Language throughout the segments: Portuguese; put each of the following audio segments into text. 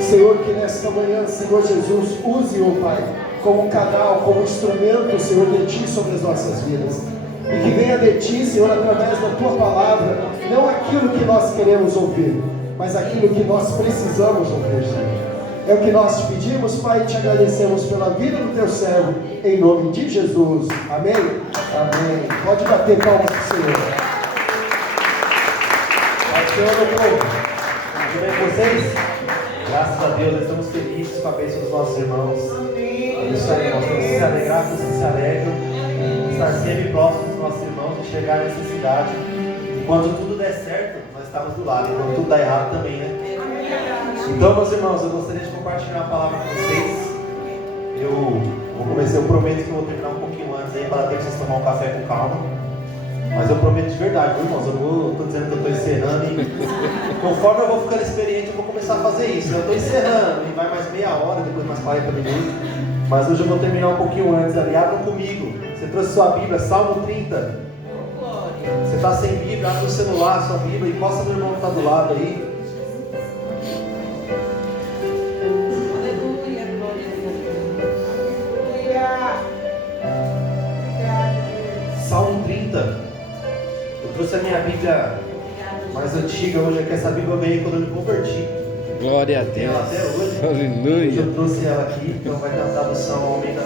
Senhor, que nesta manhã, Senhor Jesus, use, ó Pai, como canal, como instrumento, Senhor, de Ti sobre as nossas vidas. E que venha de Ti, Senhor, através da Tua palavra, não aquilo que nós queremos ouvir, mas aquilo que nós precisamos ouvir, Senhor. É o que nós te pedimos, Pai, e te agradecemos pela vida do Teu servo, em nome de Jesus. Amém? Amém. Pode bater palmas para o Senhor. Pai, Senhor, meu povo, tudo bem com vocês? Graças a Deus, nós estamos felizes com a bênção dos nossos irmãos. Isso aí, nós temos que se alegrar com os que se alegram, estar sempre próximos dos nossos irmãos, enxergar a necessidade. Enquanto tudo der certo, nós estamos do lado, enquanto tudo dá errado também, né? Então, meus irmãos, eu gostaria de compartilhar uma palavra com vocês. Eu prometo que eu vou terminar um pouquinho antes aí, para ter que vocês tomar um café com calma. Mas eu prometo de verdade, viu, irmãos? Eu não estou dizendo que eu estou encerrando e conforme eu vou ficando experiente, eu vou começar a fazer isso. Eu estou encerrando e vai mais meia hora, depois mais 40 minutos. Mas hoje eu vou terminar um pouquinho antes ali. Abram comigo. Você trouxe sua Bíblia, Salmo 30. Você está sem Bíblia, abre o celular, sua Bíblia, e encosta no irmão que está do lado aí. Salmo 30. Eu trouxe a minha Bíblia mais antiga hoje, que essa Bíblia eu ganhei quando eu me converti. Glória a Eu tenho ela Deus. até hoje. Aleluia. Eu trouxe ela aqui, então vai ter a tradução Almeida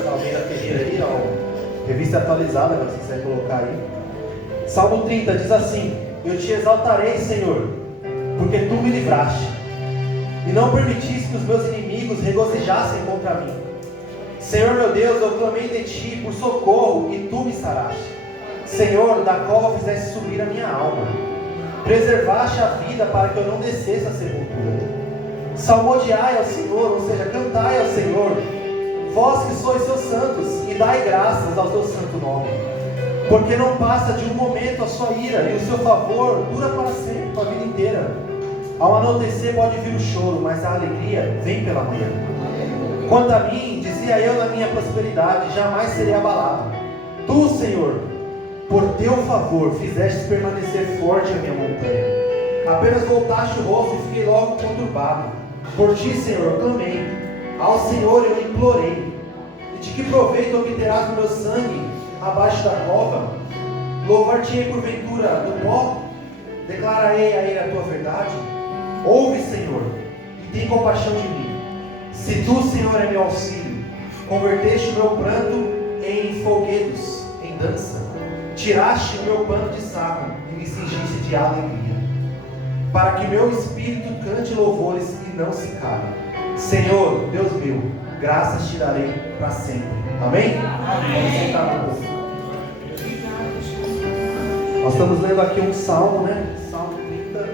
Ferreira aí, ó, revista atualizada, se você quiser colocar aí. Salmo 30 diz assim: Eu te exaltarei, Senhor, porque tu me livraste, e não permitiste que os meus inimigos regozijassem contra mim. Senhor meu Deus, eu clamei de ti por socorro, e tu me saraste. Senhor, da cova fizeste subir a minha alma, preservaste a vida para que eu não descesse à sepultura. Salmodiai ao Senhor, ou seja, cantai ao Senhor, vós que sois seus santos, e dai graças ao seu santo nome. Porque não passa de um momento a sua ira, e o seu favor dura para sempre, para a vida inteira. Ao anoitecer pode vir o choro, mas a alegria vem pela manhã. Quanto a mim, dizia eu na minha prosperidade, jamais serei abalado. Tu, Senhor, por teu favor, fizeste permanecer forte a minha montanha. Apenas voltaste o rosto e fiquei logo conturbado. Por ti, Senhor, clamei. Ao Senhor eu implorei. E de que proveito obterás do meu sangue abaixo da cova? Louvar-te-ei porventura do pó? Declararei a ele a tua verdade? Ouve, Senhor, e tem compaixão de mim. Se tu, Senhor, é meu auxílio, converteste o meu pranto em folguedos, em dança. Tiraste o meu pano de saco e me cingiste de alegria, para que meu espírito cante louvores e não se cale. Senhor, Deus meu, graças te darei para sempre. Amém? Vamos sentar um pouco. Nós estamos lendo aqui um salmo, né? Salmo 30.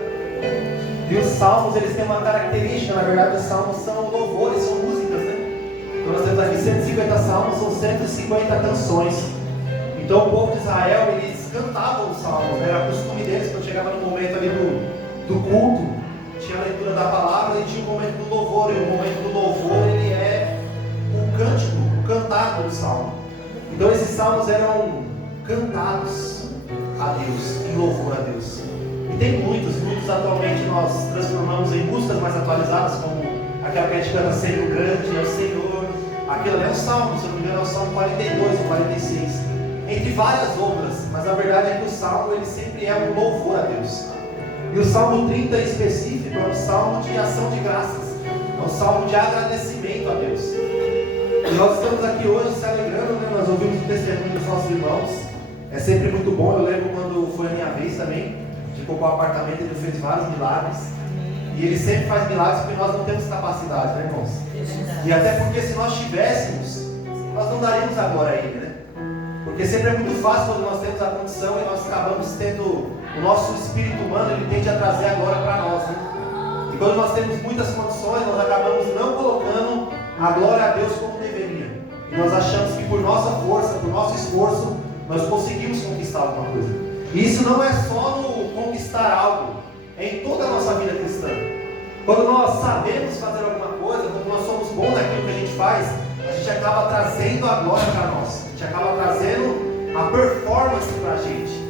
E os salmos, eles têm uma característica, na verdade os salmos são louvores, são músicas, né? Então nós temos aqui 150 salmos, são 150 canções. Então o povo de Israel, eles cantavam os salmos, era costume deles, quando chegava no momento ali do culto, tinha a leitura da palavra e tinha o momento do louvor, e o momento do louvor, ele é o cântico, o cantar do salmo. Então esses salmos eram cantados a Deus, em louvor a Deus. E tem muitos atualmente nós transformamos em músicas mais atualizadas, como aquela que a gente canta Sendo Grande é o Senhor, aquilo é o salmo, se não me engano é o salmo 42 ou 46, entre várias outras, mas a verdade é que o salmo ele sempre é um louvor a Deus. E o salmo 30 em específico é um salmo de ação de graças, é um salmo de agradecimento a Deus. E nós estamos aqui hoje se alegrando, né? Nós ouvimos o testemunho dos nossos irmãos, é sempre muito bom. Eu lembro quando foi a minha vez também, de comprar um apartamento, ele fez vários milagres. E ele sempre faz milagres porque nós não temos capacidade, né, irmãos? E até porque se nós tivéssemos, nós não daríamos agora a ele, né? Porque sempre é muito fácil quando nós temos a condição e nós acabamos tendo o nosso espírito humano, ele tende a trazer agora para nós, né? E quando nós temos muitas condições, nós acabamos não colocando a glória a Deus como deveria. E nós achamos que por nossa força, por nosso esforço, nós conseguimos conquistar alguma coisa. E isso não é só no conquistar algo, é em toda a nossa vida cristã. Quando nós sabemos fazer alguma coisa, quando nós somos bons naquilo que a gente faz, a gente acaba trazendo a glória para nós, a gente acaba trazendo a performance para a gente.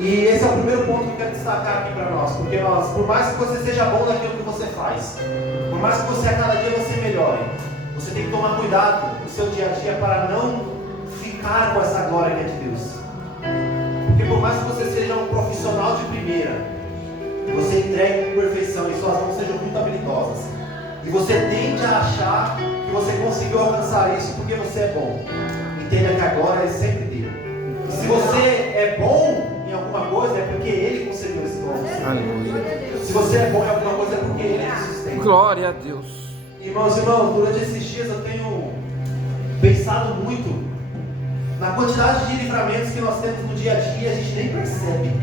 E esse é o primeiro ponto que eu quero destacar aqui para nós, porque por mais que você seja bom naquilo que você faz, por mais que você a cada dia você melhore, você tem que tomar cuidado no seu dia a dia para não ficar com essa glória que é de Deus. Porque por mais que você seja um profissional de primeira, você entregue com perfeição e suas mãos sejam muito habilidosas, e você tende a achar que você conseguiu alcançar isso porque você é bom, entenda que a glória é sempre dele. E se você é bom em alguma coisa, é porque Ele concedeu esse dom. Se você é bom em alguma coisa, é porque Ele te sustenta. Glória a Deus. Irmãos, durante esses dias eu tenho pensado muito na quantidade de livramentos que nós temos no dia a dia, a gente nem percebe.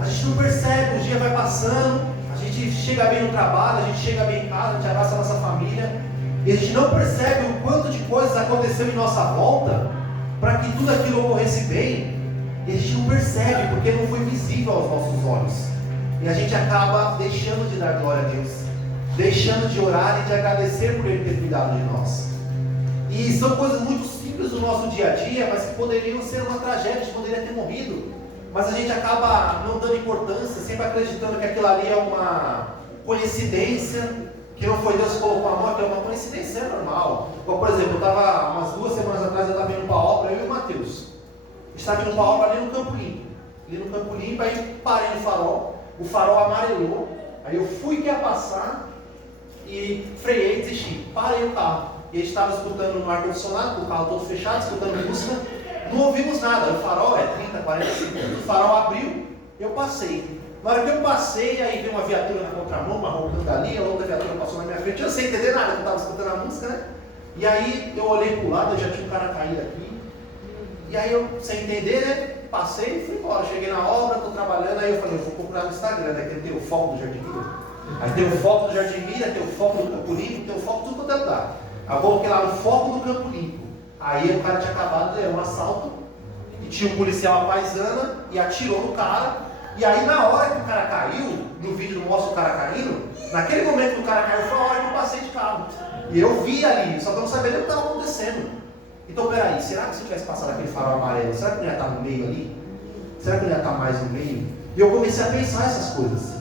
A gente não percebe, o dia vai passando, a gente chega bem no trabalho, a gente chega bem em casa, a gente abraça a nossa família, e a gente não percebe o quanto de coisas aconteceu em nossa volta para que tudo aquilo ocorresse bem, e a gente não percebe porque não foi visível aos nossos olhos, e a gente acaba deixando de dar glória a Deus, deixando de orar e de agradecer por Ele ter cuidado de nós. E são coisas muito simples do nosso dia a dia, mas que poderiam ser uma tragédia, a gente poderia ter morrido, mas a gente acaba não dando importância, sempre acreditando que aquilo ali é uma coincidência, que não foi Deus que colocou a morte, é uma coincidência, é normal. Como, por exemplo, eu estava, umas 2 semanas atrás, eu estava indo para a obra, eu e o Matheus. Estava indo para a obra ali no Campo Limpo, aí parei no farol, o farol amarelou, aí eu fui que ia passar e freiei, desisti, parei o carro. E a gente estava escutando no ar-condicionado, com o carro todo fechado, escutando música, não ouvimos nada, o farol é 30, 40 segundos, o farol abriu, eu passei. Na hora que eu passei, aí veio uma viatura na contramão, uma roncando ali, a outra viatura passou na minha frente, eu não sei entender nada, eu estava escutando a música, né? E aí eu olhei para o lado, eu já tinha um cara caído aqui, e aí eu, sem entender, né, passei e fui embora. Cheguei na obra, estou trabalhando, aí eu falei, eu vou procurar no Instagram, né, que tem o foco do Jardim Mira. Aí tem o foco do Jardim Mira, tem o foco do Campo Limpo, tem o foco de tudo quanto é lugar. Aí eu coloquei lá no foco do Campo Limpo. Aí o cara tinha acabado de ter um assalto, e tinha um policial à paisana, e atirou no cara. E aí na hora que o cara caiu, no vídeo não mostra o cara caindo, naquele momento que o cara caiu foi a hora que eu passei de carro. E eu vi ali, só que eu não sabia nem o que estava acontecendo. Então peraí, será que se eu tivesse passado aquele farol amarelo, será que não ia estar no meio ali? Será que não ia estar mais no meio? E eu comecei a pensar essas coisas.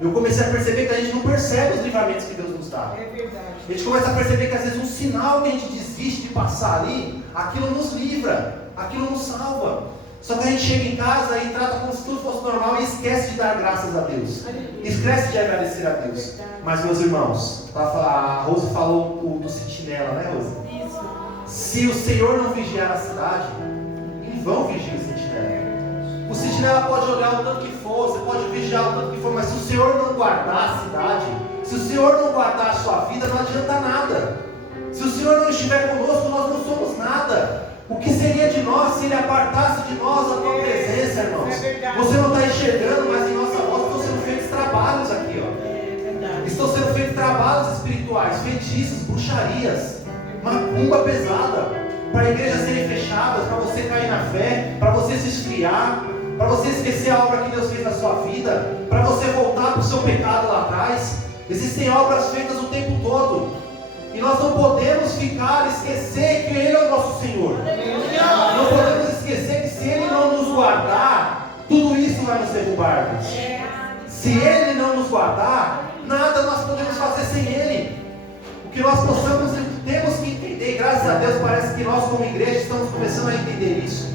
Eu comecei a perceber que a gente não percebe os livramentos que Deus nos dá. É verdade. A gente começa a perceber que às vezes um sinal que a gente desiste de passar ali, aquilo nos livra, aquilo nos salva. Só que a gente chega em casa e trata como se tudo fosse normal e esquece de dar graças a Deus. Esquece de agradecer a Deus. Mas meus irmãos, a Rose falou do sentinela, né, Rose? Isso. Se o Senhor não vigiar a cidade, em vão vigia o sentinela. O sentinela pode olhar o tanto que for, você pode vigiar o tanto que for, mas se o Senhor não guardar a cidade, se o Senhor não guardar a sua vida, não adianta nada. Se o Senhor não estiver conosco, nós não somos nada. O que seria de nós se Ele apartasse de nós a tua presença, irmãos? Você não está enxergando, mas em nossa voz estão sendo feitos trabalhos aqui, ó. Estão sendo feitos trabalhos espirituais, feitiços, bruxarias, macumba pesada, para igrejas serem fechadas, para você cair na fé, para você se esfriar, para você esquecer a obra que Deus fez na sua vida, para você voltar para o seu pecado lá atrás. Existem obras feitas o tempo todo. E nós não podemos esquecer que Ele é o nosso Senhor. Não podemos esquecer que se Ele não nos guardar, tudo isso vai nos derrubar. Se Ele não nos guardar, nada nós podemos fazer sem Ele. O que nós temos que entender, graças a Deus, parece que nós como igreja estamos começando a entender isso.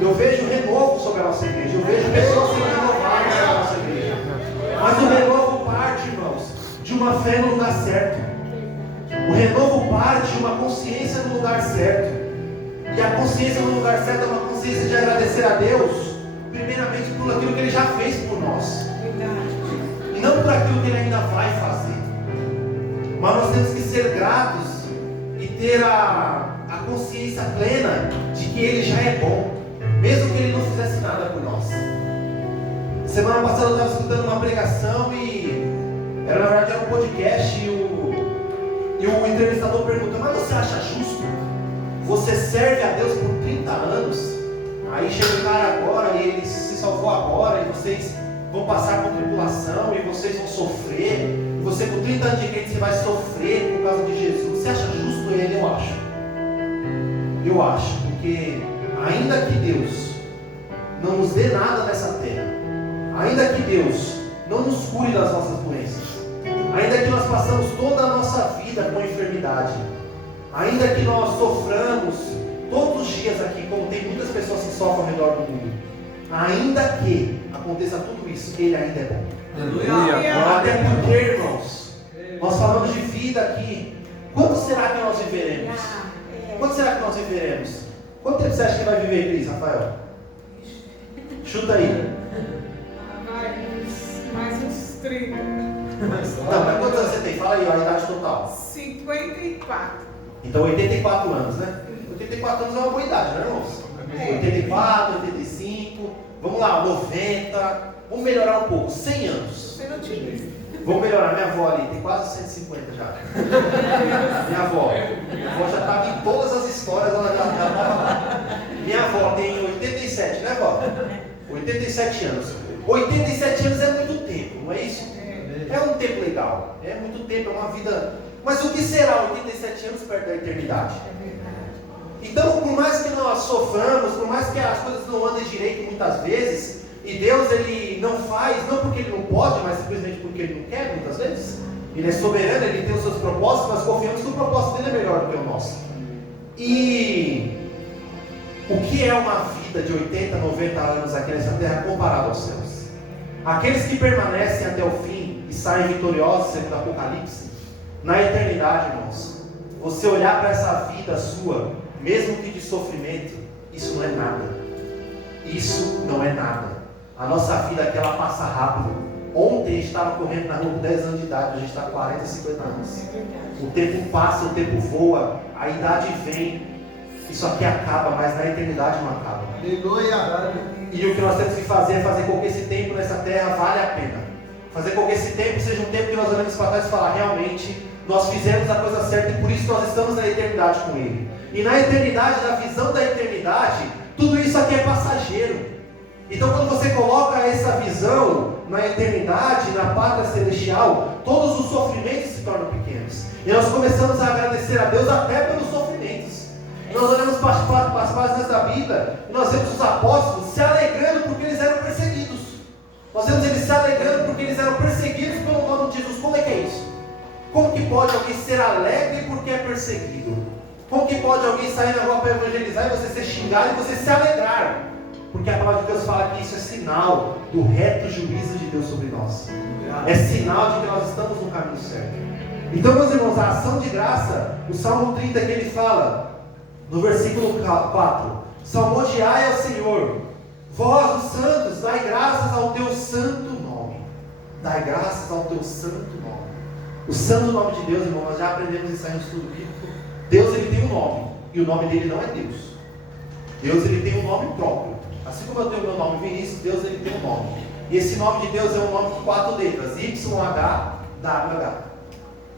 Eu vejo renovo sobre a nossa igreja, eu vejo pessoas sendo renovadas na nossa igreja. Mas o renovo parte, irmãos, de uma fé no lugar certo. O renovo parte de uma consciência no lugar certo. E a consciência no lugar certo é uma consciência de agradecer a Deus, primeiramente por aquilo que Ele já fez por nós, e não por aquilo que Ele ainda vai fazer. Mas nós temos que ser gratos e ter a consciência plena de que Ele já é bom, mesmo que Ele não fizesse nada por nós. Semana passada eu estava escutando uma pregação e na verdade era um podcast e o entrevistador perguntou, mas você acha justo? Você serve a Deus por 30 anos, aí chega o cara agora e ele se salvou agora, e vocês vão passar por tribulação, e vocês vão sofrer, e você com 30 anos de crente você vai sofrer por causa de Jesus. Você acha justo ele? Eu acho. Eu acho, porque ainda que Deus não nos dê nada nessa terra, ainda que Deus não nos cure das nossas doenças, ainda que nós passamos toda a nossa vida com enfermidade, ainda que nós soframos todos os dias aqui, como tem muitas pessoas que sofrem ao redor do mundo, ainda que aconteça tudo isso, Ele ainda é bom. Aleluia. Até porque, irmãos, nós falamos de vida aqui. Quanto será que nós viveremos? Quanto será que nós viveremos? Quanto tempo você acha que vai viver, Cris, Rafael? Chuta aí. Mais uns 30. Não, mas quantos anos você tem? Fala aí a idade total. 54. Então 84 anos, né? 84 anos é uma boa idade, né, irmãos? 84, 85, vamos lá, 90, vamos melhorar um pouco, 100 anos. Você não tinha. Vamos melhorar, minha avó ali, tem quase 150 já. Minha avó já estava em todas as histórias, ela já estava lá. Minha avó tem 87, né, avó? 87 anos. 87 anos é muito tempo, não é isso? É um tempo legal, é muito tempo, é uma vida. Mas o que será 87 anos perto da eternidade? Então, por mais que nós soframos, por mais que as coisas não andem direito muitas vezes, e Deus Ele não faz, não porque Ele não pode, mas simplesmente porque Ele não quer muitas vezes. Ele é soberano, Ele tem os seus propósitos, nós confiamos que o propósito dele é melhor do que o nosso. E o que é uma vida de 80, 90 anos aqui nessa terra comparado aos céus? Aqueles que permanecem até o fim e saem vitoriosos, segundo Apocalipse, na eternidade, irmãos, você olhar para essa vida sua, mesmo que de sofrimento, isso não é nada. Isso não é nada. A nossa vida aqui, ela passa rápido. Ontem a gente estava correndo na rua com 10 anos de idade, a gente está com 40, 50 anos. O tempo passa, o tempo voa, a idade vem. Isso aqui acaba, mas na eternidade não acaba. E o que nós temos que fazer é fazer com que esse tempo nessa terra vale a pena. Fazer com que esse tempo seja um tempo que nós olhamos para trás e falar, realmente, nós fizemos a coisa certa e por isso nós estamos na eternidade com Ele. E na eternidade, na visão da eternidade, tudo isso aqui é passageiro. Então quando você coloca essa visão na eternidade, na pátria celestial, todos os sofrimentos se tornam pequenos. E nós começamos a agradecer a Deus até pelos sofrimentos. E nós olhamos para as páginas da Bíblia e nós vemos os apóstolos se alegrando porque eles eram perseguidos. Nós vemos eles se alegrando porque eles eram perseguidos pelo nome de Jesus. Como é que é isso? Como que pode alguém ser alegre porque é perseguido? Como que pode alguém sair na rua para evangelizar e você ser xingado e você se alegrar? Porque a palavra de Deus fala que isso é sinal do reto juízo de Deus sobre nós. É sinal de que nós estamos no caminho certo. Então, meus irmãos, a ação de graça, o Salmo 30 que ele fala, no versículo 4, salmodiai ao Senhor, vós os santos, dai graças ao teu santo nome. Dai graças ao teu santo nome. O santo nome de Deus, irmão, nós já aprendemos isso aí no estudo bíblico. Deus, ele tem um nome, e o nome dele não é Deus. Deus, ele tem um nome próprio. Assim como eu tenho o meu nome Vinícius, Deus, ele tem um nome. E esse nome de Deus é um nome com 4 letras, YHWH.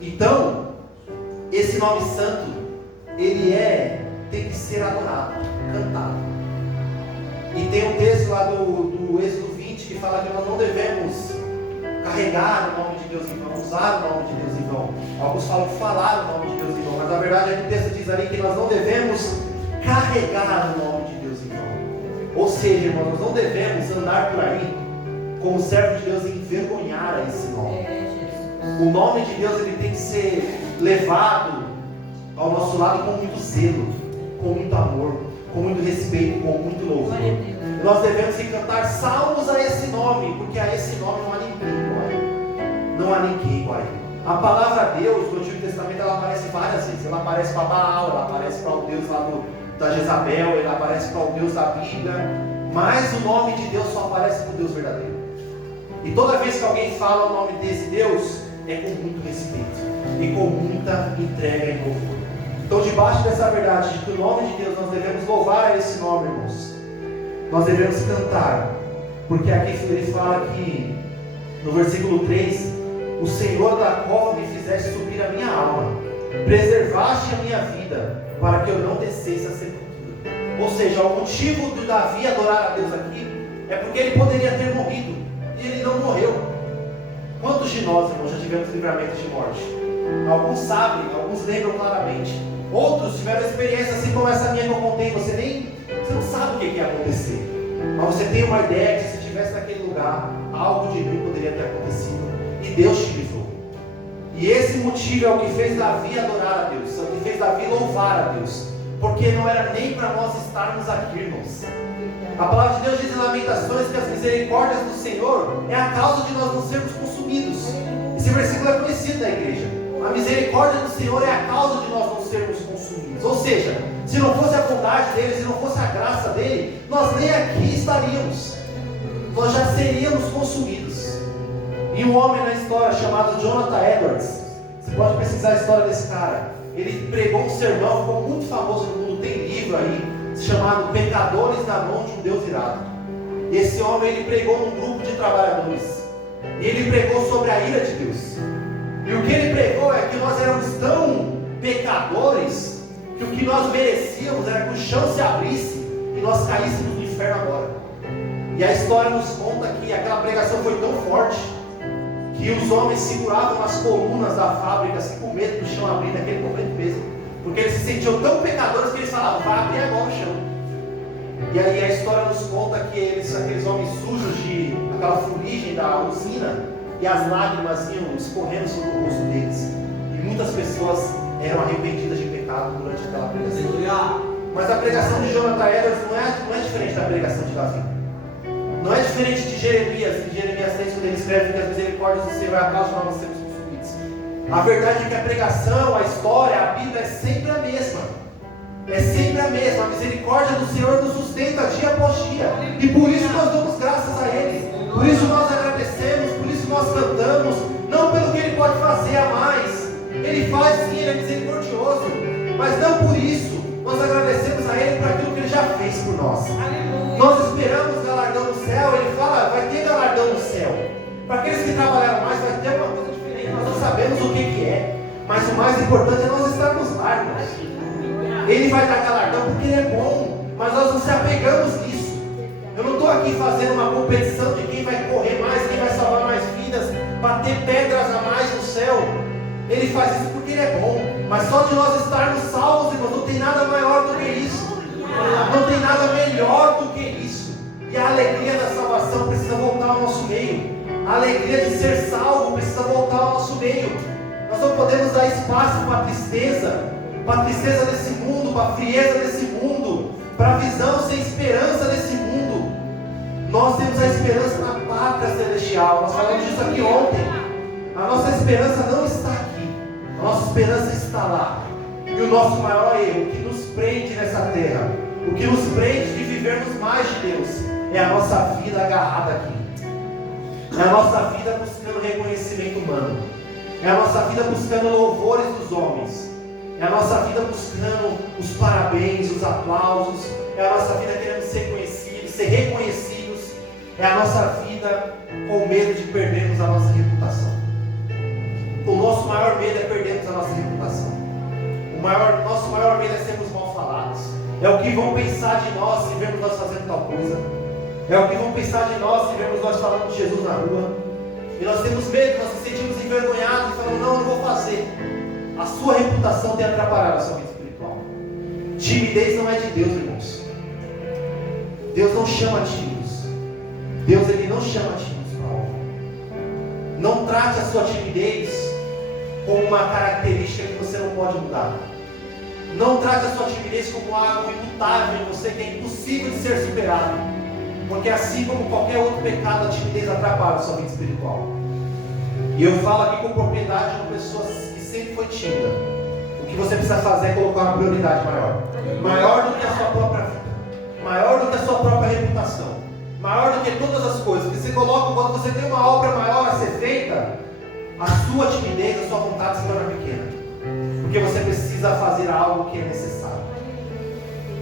Então, esse nome santo, ele tem que ser adorado, cantado. E tem um texto lá do Êxodo 20 que fala que nós não devemos carregar o nome de Deus em vão, usar o nome de Deus em vão. Alguns falam falar o nome de Deus em vão, mas na verdade o texto diz ali que nós não devemos carregar o nome de Deus em vão. Ou seja, irmãos, nós não devemos andar por aí como servo de Deus e envergonhar a esse nome. O nome de Deus, ele tem que ser levado ao nosso lado com muito zelo, com muito amor, com muito respeito, com muito louvor. Nós devemos cantar salmos a esse nome, porque a esse nome não há ninguém igual a ele. Não há ninguém igual a ele. A palavra Deus no Antigo Testamento, ela aparece várias vezes. Ela aparece para Baal, ela aparece para o Deus lá da Jezabel, ela aparece para o Deus da Bíblia. Mas o nome de Deus só aparece para o Deus verdadeiro. E toda vez que alguém fala o nome desse Deus, é com muito respeito e com muita entrega e louvor. Então, debaixo dessa verdade de que o nome de Deus, nós devemos louvar a esse nome, irmãos. Nós devemos cantar, porque aqui ele fala que no versículo 3, o Senhor da cova me fizeste subir a minha alma, preservaste a minha vida, para que eu não descesse a sepultura. Ou seja, o motivo de Davi adorar a Deus aqui é porque ele poderia ter morrido e ele não morreu. Quantos de nós, irmãos, já tivemos livramento de morte? Alguns sabem, alguns lembram claramente. Outros tiveram experiência assim como essa minha que eu contei. Você não sabe o que ia acontecer. Mas você tem uma ideia que se você estivesse naquele lugar, algo de ruim poderia ter acontecido. E Deus te livrou. E esse motivo é o que fez Davi adorar a Deus, é o que fez Davi louvar a Deus. Porque não era nem para nós estarmos aqui, irmãos. A palavra de Deus diz em Lamentações que as misericórdias do Senhor é a causa de nós não sermos consumidos. Esse versículo é conhecido da igreja. A misericórdia do Senhor é a causa de nós não sermos consumidos. Ou seja, se não fosse a bondade dele, se não fosse a graça dele, nós nem aqui estaríamos. Nós já seríamos consumidos. E um homem na história chamado Jonathan Edwards, você pode pesquisar a história desse cara. Ele pregou um sermão, ficou muito famoso no mundo, tem livro aí, chamado Pecadores na Mão de um Deus Irado. E esse homem, ele pregou num grupo de trabalhadores. E ele pregou sobre a ira de Deus. E o que ele pregou é que nós éramos tão pecadores que o que nós merecíamos era que o chão se abrisse e nós caíssemos no inferno agora. E a história nos conta que aquela pregação foi tão forte que os homens seguravam as colunas da fábrica assim, com medo do chão abrir naquele momento mesmo, porque eles se sentiam tão pecadores que eles falavam: vai abrir agora o chão. E aí a história nos conta que aqueles homens sujos de aquela fuligem da usina, e as lágrimas iam escorrendo sobre o rosto deles, e muitas pessoas eram arrependidas de pecado durante aquela pregação. Mas a pregação de Jonathan Edwards não é diferente da pregação de Davi. Não é diferente de Jeremias 3, quando ele escreve que as misericórdias do Senhor é a causa de nós sermos consumidos. A verdade é que a pregação, a história, a Bíblia é sempre a mesma. É sempre a mesma. A misericórdia do Senhor nos sustenta dia após dia. E por isso nós damos graças a Ele. Por isso nós agradecemos, por isso nós cantamos. Não pelo que Ele pode fazer a mais. Ele faz sim, Ele é misericordioso. Mas não por isso nós agradecemos a Ele por aquilo que Ele já fez por nós. Nós esperamos galardão no céu. Ele fala: vai ter galardão no céu. Para aqueles que trabalharam mais, vai ter uma coisa diferente. Nós não sabemos o que é. Mas o mais importante é nós estarmos lá, irmãos. Ele vai dar galardão porque Ele é bom. Mas nós não se apegamos nisso. Eu não estou aqui fazendo uma competição de quem vai correr mais, quem vai salvar mais vidas, bater pedras a mais no céu. Ele faz isso porque Ele é bom. Mas só de nós estarmos salvos, irmãos, não tem nada maior do que isso. Não tem nada melhor do que isso. E a alegria da salvação precisa voltar ao nosso meio. A alegria de ser salvo precisa voltar ao nosso meio. Nós não podemos dar espaço para a tristeza desse mundo, para a frieza desse mundo, para a visão sem esperança desse mundo. Nós temos a esperança na pátria celestial. Nós falamos disso aqui ontem. A nossa esperança não está aqui. A nossa esperança está lá. E o nosso maior erro, o que nos prende nessa terra, o que nos prende de vivermos mais de Deus, é a nossa vida agarrada aqui. É a nossa vida buscando reconhecimento humano. É a nossa vida buscando louvores dos homens. É a nossa vida buscando os parabéns, os aplausos. É a nossa vida querendo ser conhecidos, ser reconhecidos. É a nossa vida com medo de perdermos a nossa reputação. O nosso maior medo é perdermos a nossa reputação. Nosso maior medo é sermos mal falados. É o que vão pensar de nós se vermos nós fazendo tal coisa. É o que vão pensar de nós se vermos nós falando de Jesus na rua. E nós temos medo, nós nos sentimos envergonhados e falamos: não vou fazer. A sua reputação tem atrapalhado a sua vida espiritual. Timidez não é de Deus, irmãos. Deus não chama tímidos. Deus, Ele não chama tímidos para algo. Não trate a sua timidez como uma característica que você não pode mudar. Não trate a sua timidez como algo imutável em você, que é impossível de ser superado. Porque assim como qualquer outro pecado, a timidez atrapalha a sua vida espiritual. E eu falo aqui com propriedade de uma pessoa que sempre foi tímida. O que você precisa fazer é colocar uma prioridade maior. Maior do que a sua própria vida. Maior do que a sua própria reputação. Maior do que todas as coisas. Que você coloca, quando você tem uma obra maior a ser feita, a sua timidez, a sua vontade se torna pequena. Porque você precisa fazer algo que é necessário.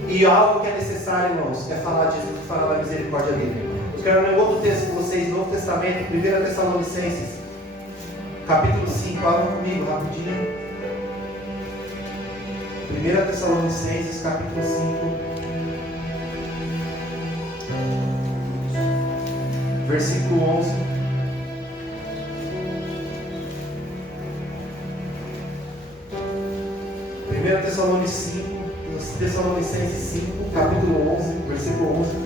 E algo que é necessário, irmãos, é falar de Jesus, falar da misericórdia dele. Eu quero ler outro texto com vocês, Novo Testamento, 1 Tessalonicenses, capítulo 5, abra comigo rapidinho. 1 Tessalonicenses, capítulo 5, versículo 11. Tessalonicenses 5, capítulo 11, versículo 11.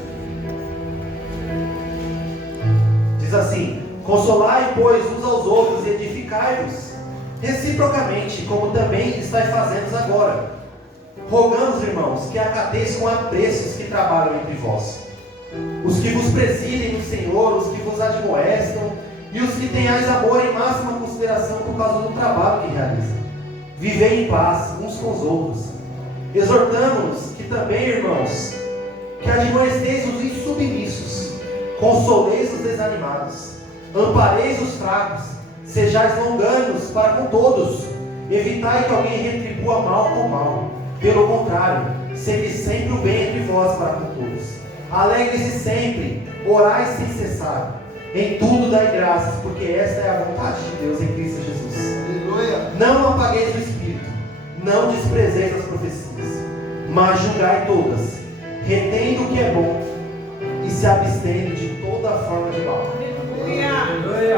Diz assim: consolai, pois, uns aos outros e edificai-vos reciprocamente, como também estáis fazendo agora. Rogamos, irmãos, que acateis com apreço os que trabalham entre vós, os que vos presidem no Senhor, os que vos admoestam, e os que tenhais amor em máxima consideração por causa do trabalho que realizam. Vivei em paz uns com os outros. Exortamos-nos que também, irmãos, que admoesteis os insubmissos, consoleis os desanimados, ampareis os fracos, sejais longânimos para com todos, evitai que alguém retribua mal com mal. Pelo contrário, sede sempre o bem entre vós para com todos. Alegre-se sempre, orai sem cessar. Em tudo dai graças, porque esta é a vontade de Deus em Cristo Jesus. Aleluia. Não apagueis o Espírito, não desprezeis as profecias, mas julgai todas, retendo o que é bom e se abstendo de toda forma de mal.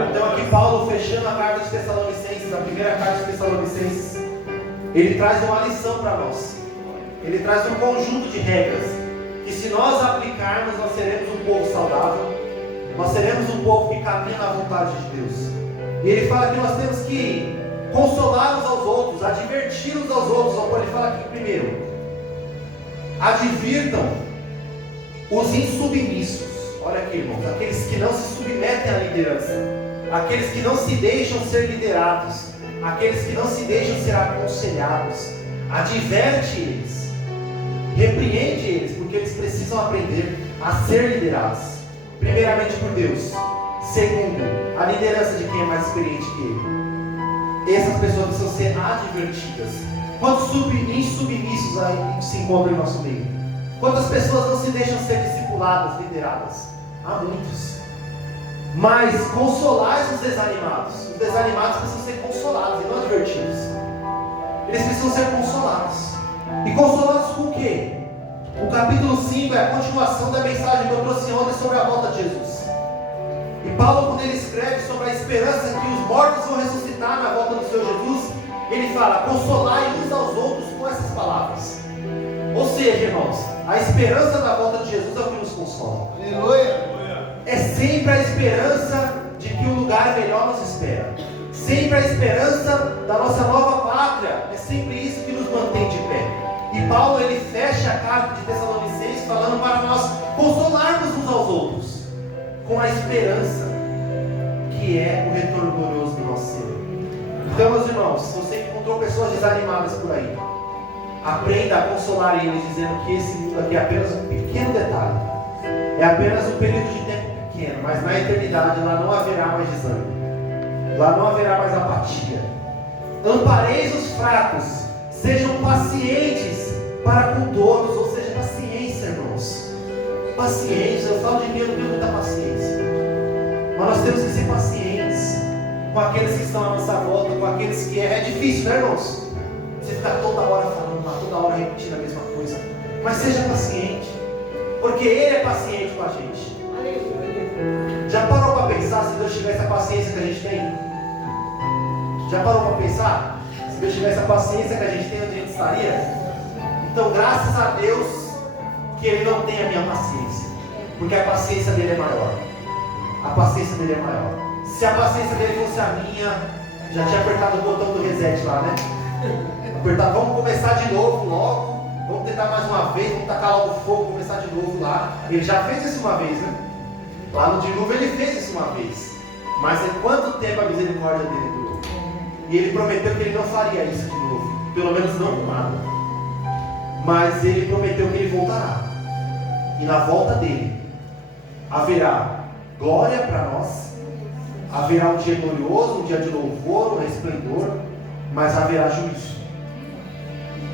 Então aqui Paulo, fechando a carta de Tessalonicenses, a primeira carta de Tessalonicenses, ele traz uma lição para nós. Ele traz um conjunto de regras que, se nós aplicarmos, nós seremos um povo saudável, nós seremos um povo que caminha na vontade de Deus. E ele fala que nós temos que consolar uns aos outros, advertir uns aos outros. Como ele fala aqui primeiro: advirtam os insubmissos. Olha aqui, irmãos, aqueles que não se submetem à liderança, aqueles que não se deixam ser liderados, aqueles que não se deixam ser aconselhados. Adverte eles, repreende eles, porque eles precisam aprender a ser liderados, primeiramente por Deus, segundo, a liderança de quem é mais experiente que ele. Essas pessoas precisam ser advertidas. Quantos insubmissos aí se encontram em nosso meio? Quantas pessoas não se deixam ser discipuladas, lideradas? Há muitos. Mas consolais os desanimados. Os desanimados precisam ser consolados e não advertidos. Eles precisam ser consolados. E consolados com o quê? O capítulo 5 é a continuação da mensagem que eu trouxe ontem sobre a volta de Jesus. E Paulo, quando ele escreve sobre a esperança que os mortos vão ressuscitar na volta do Senhor Jesus, ele fala: consolai uns aos outros com essas palavras. Ou seja, irmãos, a esperança da volta de Jesus é o que nos consola. Aleluia. É sempre a esperança de que um lugar melhor nos espera. Sempre a esperança da nossa nova pátria. É sempre isso que nos mantém de pé. E Paulo, ele fecha a carta de Tessalonicenses falando para nós consolarmos uns aos outros com a esperança que é o retorno glorioso do nosso Senhor. Então, meus irmãos, se você encontrou pessoas desanimadas por aí, aprenda a consolar eles, dizendo que esse mundo aqui é apenas um pequeno detalhe, é apenas um período de tempo pequeno, mas na eternidade lá não haverá mais desânimo, lá não haverá mais apatia. Ampareis os fracos, sejam pacientes para com todos. Ou seja, paciência, irmãos, paciência. Eu falo de mim, eu não tenho muita paciência, mas nós temos que ser pacientes com aqueles que estão à nossa volta, com aqueles que é difícil, né, irmãos? Você ficar toda hora falando, toda hora repetindo a mesma coisa. Mas seja paciente, porque Ele é paciente com a gente. Já parou para pensar se Deus tivesse a paciência que a gente tem? Já parou para pensar? Se Deus tivesse a paciência que a gente tem, onde a gente estaria? Então, graças a Deus que Ele não tem a minha paciência, porque a paciência dele é maior. A paciência dele é maior. Se a paciência dele fosse a minha, já tinha apertado o botão do reset lá, né? Apertar, vamos começar de novo logo, vamos tentar mais uma vez, vamos tacar logo fogo, começar de novo lá. Ele já fez isso uma vez, né? Lá no dilúvio ele fez isso uma vez. Mas em quanto tempo a misericórdia dele durou? E ele prometeu que ele não faria isso de novo, pelo menos não com nada. Mas ele prometeu que ele voltará. E na volta dele haverá glória para nós, haverá um dia glorioso, um dia de louvor, um resplendor, mas haverá juízo.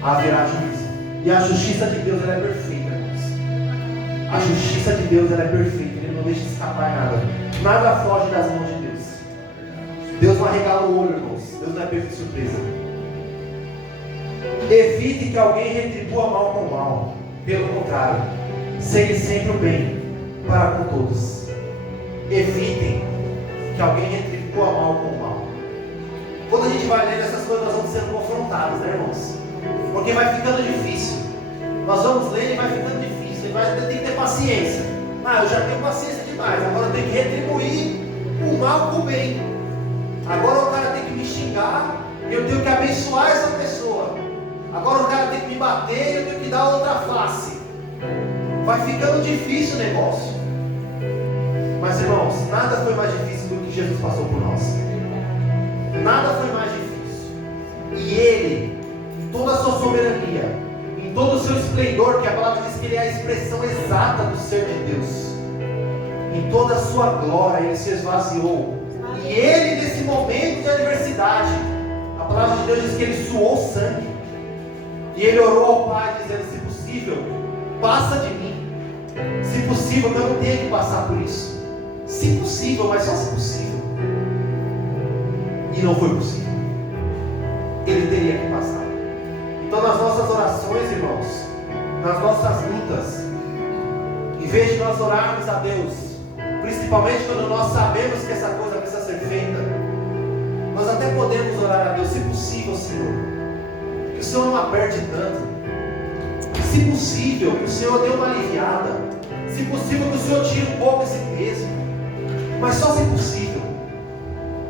Haverá juízo. E a justiça de Deus, ela é perfeita, irmãos. A justiça de Deus, ela é perfeita. Ele não deixa escapar nada. Nada foge das mãos de Deus. Deus não arregala o olho, irmãos. Deus não é pego de surpresa. Evite que alguém retribua mal com mal. Pelo contrário, segue sempre o bem para com todos. Evitem que alguém retribua mal com mal. Quando a gente vai lendo essas coisas, nós vamos sendo confrontados, né, irmãos? Porque vai ficando difícil. Nós vamos lendo e vai ficando difícil. Tem que ter paciência. Eu já tenho paciência demais. Agora eu tenho que retribuir o mal com o bem. Agora o cara tem que me xingar e eu tenho que abençoar essa pessoa. Agora o cara tem que me bater e eu tenho que dar outra face. Vai ficando difícil o negócio. Mas irmãos, nada foi mais difícil do que Jesus passou por nós. Nada foi mais difícil. E Ele, em toda a sua soberania, em todo o seu esplendor, que a palavra diz que Ele é a expressão exata do ser de Deus, em toda a sua glória, Ele se esvaziou. E Ele, nesse momento de adversidade, a palavra de Deus diz que Ele suou sangue. E Ele orou ao Pai, dizendo: se possível, passa de mim. Se possível, que eu não tenha que passar por isso. Se possível, mas só se possível. E não foi possível. Ele teria que passar. Então, nas nossas orações, irmãos, nas nossas lutas, em vez de nós orarmos a Deus, principalmente quando nós sabemos que essa coisa precisa ser feita, nós até podemos orar a Deus: se possível, Senhor, que o Senhor não aperte tanto. Se possível, que o Senhor dê uma aliviada. Se possível, que o Senhor tire um pouco esse peso. Mas só se possível.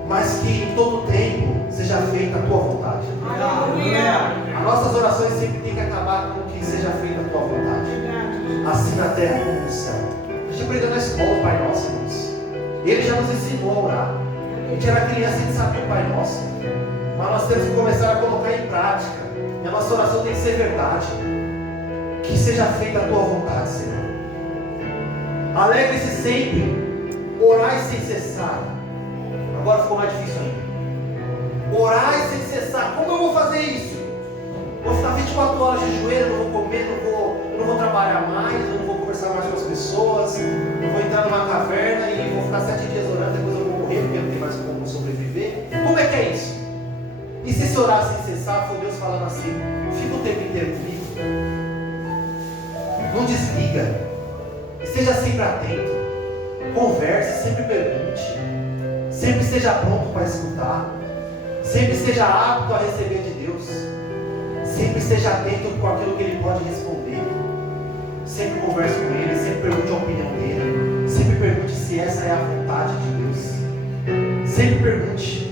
Mas que em todo tempo seja feita a tua vontade. As nossas orações sempre têm que acabar com que seja feita a tua vontade, assim na terra como no céu. A gente aprendeu na escola o Pai Nosso, irmãos. Ele já nos ensinou a orar. A gente era criança e a gente sabia o Pai Nosso. Mas nós temos que começar a colocar em prática. E a nossa oração tem que ser verdade. Que seja feita a tua vontade, Senhor. Alegre-se sempre. Orai sem cessar. Agora ficou mais difícil ainda. Orai sem cessar. Como eu vou fazer isso? Vou ficar 24 horas de joelho, não vou comer, não vou trabalhar mais, eu não vou conversar mais com as pessoas, não vou entrar numa caverna e vou ficar 7 dias orando, depois eu vou morrer porque não tem mais como sobreviver. Como é que é isso? E se esse orar sem cessar foi Deus falando assim: fica o tempo inteiro comigo, não desliga, esteja sempre atento, converse, sempre pergunte, sempre esteja pronto para escutar, sempre esteja apto a receber de Deus, sempre esteja atento com aquilo que Ele pode responder, sempre converse com Ele, sempre pergunte a opinião dEle, sempre pergunte se essa é a vontade de Deus, sempre pergunte.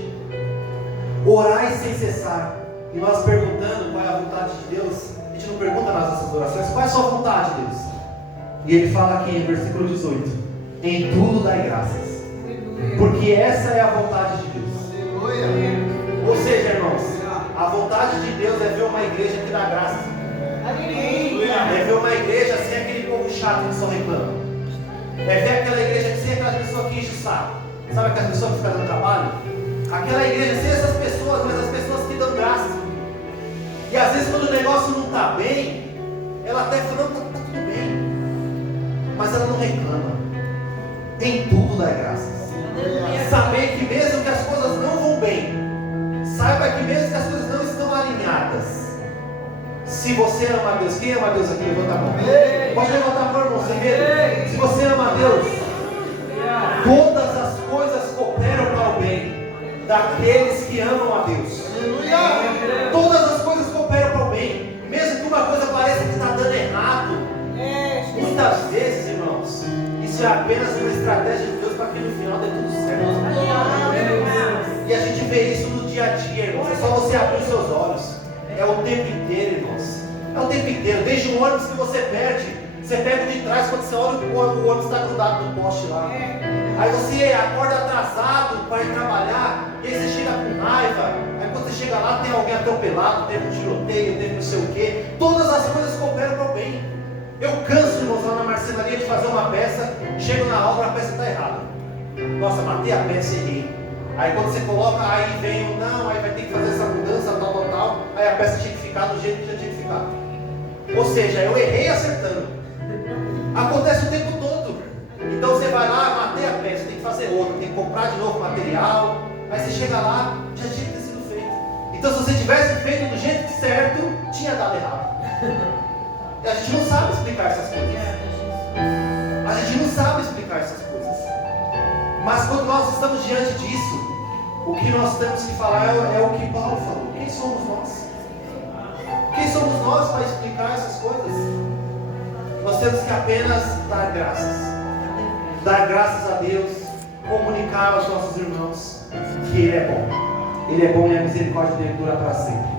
Orai sem cessar. E nós perguntando qual é a vontade de Deus, a gente não pergunta nas nossas orações: qual é a sua vontade, Deus? E Ele fala aqui em versículo 18: em tudo dai graças, porque essa é a vontade de Deus. Ou seja, irmãos, a vontade de Deus é ver uma igreja que dá graça, é ver uma igreja sem aquele povo chato que só reclama, é ver aquela igreja que sem aquelas pessoas que enchem o saco. Sabe aquelas pessoas que ficam dando trabalho? Aquela igreja sem essas pessoas, mas as pessoas que dão graça. E às vezes quando o negócio não está bem, ela até fala: não, está tudo bem, mas ela não reclama. Em tudo dá graças. Saber que mesmo que as coisas não vão bem, saiba que mesmo que as coisas não estão alinhadas, se você ama a Deus, quem ama a Deus aqui? Levanta a mão. Pode levantar a mão, irmão, sem medo. Se você ama a Deus, todas as coisas cooperam para o bem daqueles que amam a Deus. Todas as coisas cooperam para o bem, mesmo que uma coisa pareça que está dando errado. Muitas vezes, irmãos, isso é apenas uma estratégia de Deus para que no final dê tudo certo. E a gente vê isso no dia a dia, irmãos. É só você abrir os seus olhos. É o tempo inteiro, irmãos. É o tempo inteiro. Desde o ônibus que você perde, você pega o de trás, quando você olha o ônibus está grudado no poste lá. Aí você acorda atrasado para ir trabalhar, e aí você chega com raiva. Aí quando você chega lá, tem alguém atropelado, teve um tiroteio, teve não sei o quê. Todas as coisas cooperam para o bem. Eu canso, irmãos, lá na marcenaria de fazer uma peça, chego na obra, a peça está errada. Nossa, matei a peça e errei. Aí quando você coloca, aí vem o não, aí vai ter que fazer essa mudança, tal. Aí a peça tinha que ficar do jeito que já tinha que ficar. Ou seja, eu errei acertando. Acontece o tempo todo. Então você vai lá, matei a peça, tem que fazer outra, tem que comprar de novo material. Aí você chega lá, já tinha que ter sido feito. Então se você tivesse feito do jeito certo, tinha dado errado. E a gente não sabe explicar essas coisas. A gente não sabe explicar essas coisas. Mas quando nós estamos diante disso, o que nós temos que falar é o que Paulo falou. Quem somos nós? Quem somos nós para explicar essas coisas? Nós temos que apenas dar graças. Dar graças a Deus comunicar aos nossos irmãos que Ele é bom. Ele é bom e a misericórdia dele dura para sempre.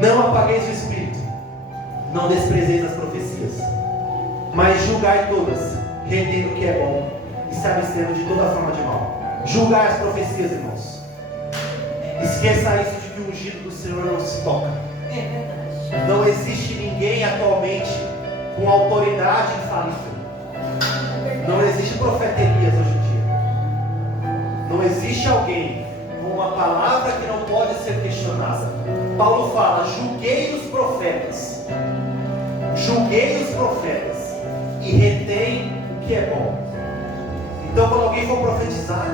Não apagueis o Espírito, não desprezeis as profecias, mas julgai todas, retendo o que é bom e se abstendo de toda forma de mal. Julgai as profecias, irmãos. Esqueça isso de que o ungido do Senhor não se toca. Não existe ninguém atualmente com autoridade infalível. Não existe profeta Elias hoje em dia. Não existe alguém com uma palavra que não pode ser questionada. Paulo fala: julguei os profetas. Julguei os profetas e retém o que é bom. Então, quando alguém for profetizar,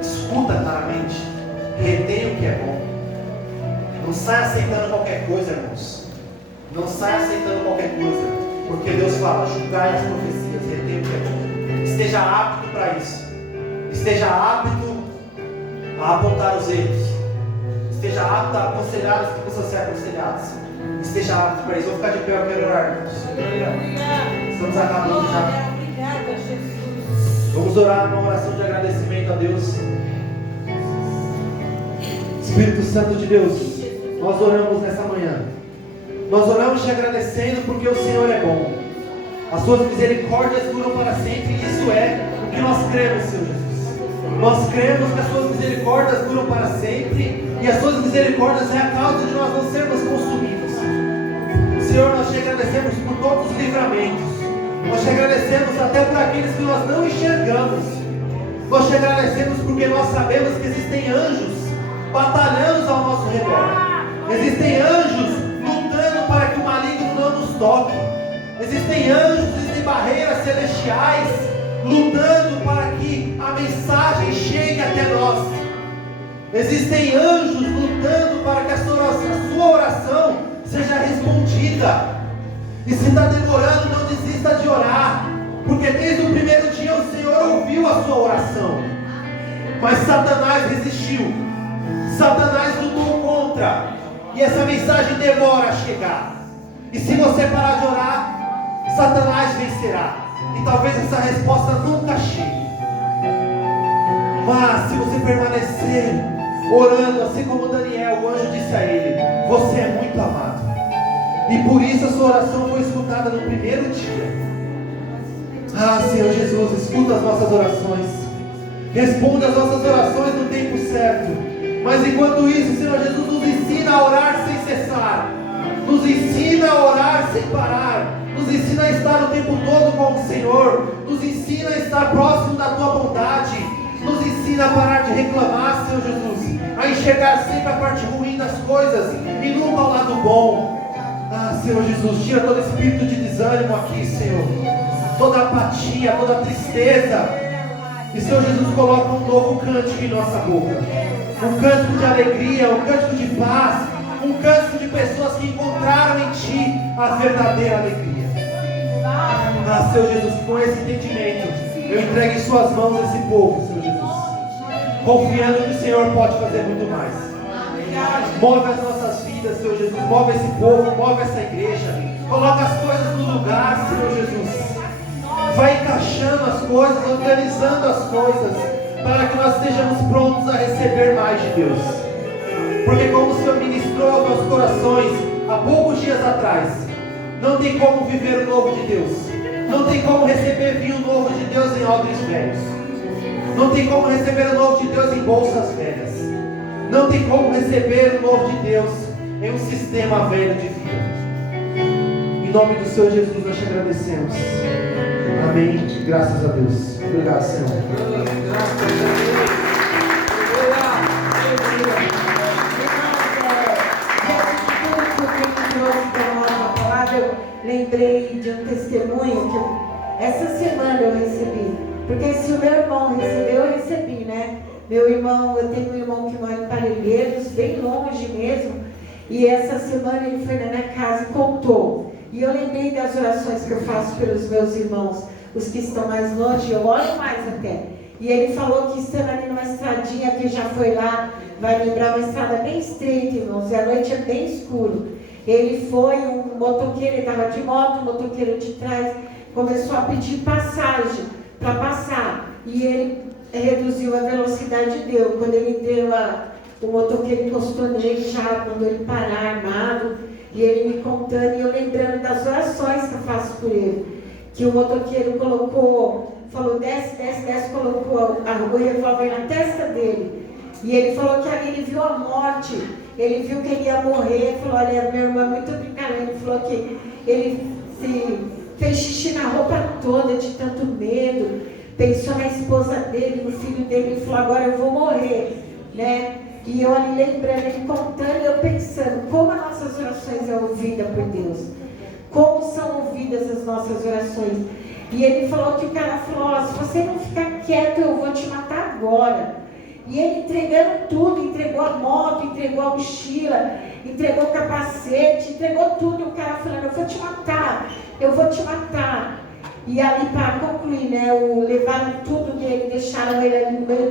escuta claramente, retém o que é bom. Não sai aceitando qualquer coisa, irmãos. Não sai aceitando qualquer coisa, porque Deus fala: julgai as profecias, retém o que é bom. Esteja apto para isso. Esteja apto a apontar os erros. Esteja apto a aconselhar os que precisam ser aconselhados. Esteja apto para isso. Vou ficar de pé, eu quero orar, irmãos. Estamos acabando já. Vamos orar uma oração de agradecimento a Deus. Espírito Santo de Deus, nós oramos nessa manhã. Nós oramos te agradecendo porque o Senhor é bom. As suas misericórdias duram para sempre, e isso é o que nós cremos, Senhor Jesus. Nós cremos que as suas misericórdias duram para sempre, e as suas misericórdias é a causa de nós não sermos consumidos. Senhor, nós te agradecemos por todos os livramentos. Nós te agradecemos até por aqueles que nós não enxergamos. Nós te agradecemos porque nós sabemos que existem anjos batalhando ao nosso redor. Existem anjos lutando para que o maligno não nos toque. Existem anjos, existem barreiras celestiais lutando para que a mensagem chegue até nós. Existem anjos lutando para que a sua oração seja respondida. E se está demorando, não desista de orar, porque desde o primeiro dia o Senhor ouviu a sua oração. Mas Satanás resistiu. Satanás lutou contra. E essa mensagem demora a chegar. E se você parar de orar, Satanás vencerá. E talvez essa resposta nunca chegue. Mas se você permanecer orando, assim como Daniel, o anjo disse a ele: você é muito amado. E por isso a sua oração foi escutada no primeiro dia. Ah, Senhor Jesus, escuta as nossas orações. Responde as nossas orações no tempo certo. Mas enquanto isso, Senhor Jesus, nos ensina a orar sem cessar. Nos ensina a orar sem parar. Nos ensina a estar o tempo todo com o Senhor. Nos ensina a estar próximo da Tua bondade. Nos ensina a parar de reclamar, Senhor Jesus. A enxergar sempre a parte ruim das coisas e nunca o lado bom. Ah, Senhor Jesus, tira todo espírito de desânimo aqui, Senhor. Toda apatia, toda tristeza. E, Senhor Jesus, coloca um novo cântico em nossa boca. Um cântico de alegria, um cântico de paz. Um cântico de pessoas que encontraram em Ti a verdadeira alegria. Ah, Senhor Jesus, com esse entendimento, eu entrego em Suas mãos esse povo, Senhor Jesus. Confiando que o Senhor pode fazer muito mais. Move as nossas vidas, Senhor Jesus. Move esse povo, move essa igreja. Coloca as coisas no lugar, Senhor Jesus. Vai encaixando as coisas, organizando as coisas, para que nós estejamos prontos a receber mais de Deus. Porque como o Senhor ministrou aos nossos corações há poucos dias atrás, não tem como viver o novo de Deus. Não tem como receber vinho novo de Deus em odres velhos. Não tem como receber o novo de Deus em bolsas velhas. Não tem como receber o novo de Deus em um sistema velho de vida. Em nome do Senhor Jesus nós te agradecemos. Amém. Graças a Deus. Obrigado, Senhor. Eu lembrei de um testemunho que essa semana eu recebi. Porque se o meu irmão recebeu, eu recebi, né? Meu irmão, eu tenho um irmão que mora em Parelheiros, bem longe mesmo. E essa semana ele foi na minha casa e contou. E eu lembrei das orações que eu faço pelos meus irmãos, os que estão mais longe, eu oro mais até. E ele falou que estando ali numa estradinha que já foi lá, vai lembrar uma estrada bem estreita, irmãos, e a noite é bem escuro. Ele foi, um motoqueiro, ele estava de moto, o motoqueiro de trás começou a pedir passagem para passar. e ele reduziu a velocidade e deu. Quando ele deu, o motoqueiro encostou nele, já mandou ele parar armado, e ele me contando, e eu lembrando das orações que eu faço por ele. Que o motoqueiro falou, desce, colocou o revólver na testa dele. E ele falou que ali ele viu a morte, ele viu que ele ia morrer. Falou, olha, meu irmão, muito obrigado. Ele falou que ele fez xixi na roupa toda de tanto medo, pensou na esposa dele, no filho dele, ele falou, agora eu vou morrer, né? E eu ali lembrando, ele contando e eu pensando, como as nossas orações são ouvidas por Deus, como são ouvidas as nossas orações. E ele falou que o cara falou, se você não ficar quieto, eu vou te matar agora. E ele entregando tudo, entregou a moto, entregou a mochila, entregou o capacete, entregou tudo. E o cara falando, eu vou te matar. E ali, para concluir, né, levaram tudo dele, deixaram ele ali no meio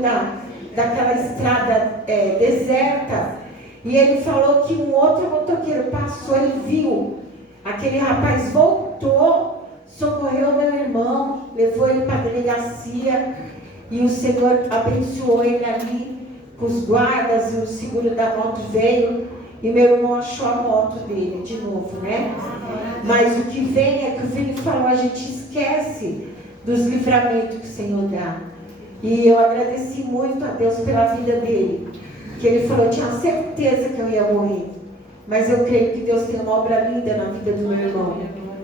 daquela estrada deserta. E ele falou que um outro motoqueiro passou e viu. Aquele rapaz voltou, socorreu meu irmão, levou ele para a delegacia. E o Senhor abençoou ele ali, com os guardas, e o seguro da moto veio, e meu irmão achou a moto dele de novo, né? Mas o que vem é que o filho falou, a gente esquece dos livramentos que o Senhor dá. E eu agradeci muito a Deus pela vida dele, que ele falou, eu tinha certeza que eu ia morrer, mas eu creio que Deus tem uma obra linda na vida do meu irmão.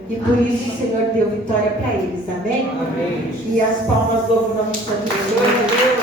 E por isso o Senhor deu vitória para eles, amém? Amém. E as palmas louvam o nome do Santo Deus.